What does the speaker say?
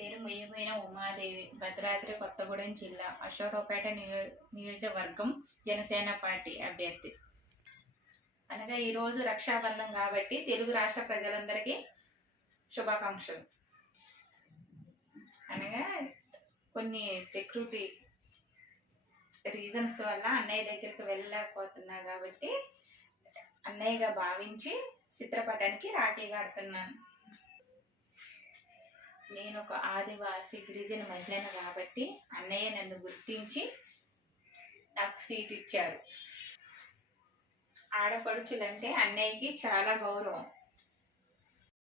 పేరు ముయ్యబోయిన ఉమాదేవి భద్రాద్రి కొత్తగూడెం జిల్లా అశోకపేట నియో నియోజకవర్గం జనసేన పార్టీ అభ్యర్థి. అనగా ఈరోజు రక్షాబంధం కాబట్టి తెలుగు రాష్ట్ర ప్రజలందరికీ శుభాకాంక్షలు. అనగా కొన్ని సెక్యూరిటీ రీజన్స్ వల్ల అన్నయ్య దగ్గరికి వెళ్ళలేకపోతున్నా కాబట్టి అన్నయ్యగా భావించి చిత్రపటానికి రాఖీ కడుతున్నాను. నేను ఒక ఆదివాసి గిరిజన మహిళను కాబట్టి అన్నయ్య నన్ను గుర్తించి నాకు సీట్ ఇచ్చారు. ఆడపడుచులంటే అన్నయ్యకి చాలా గౌరవం.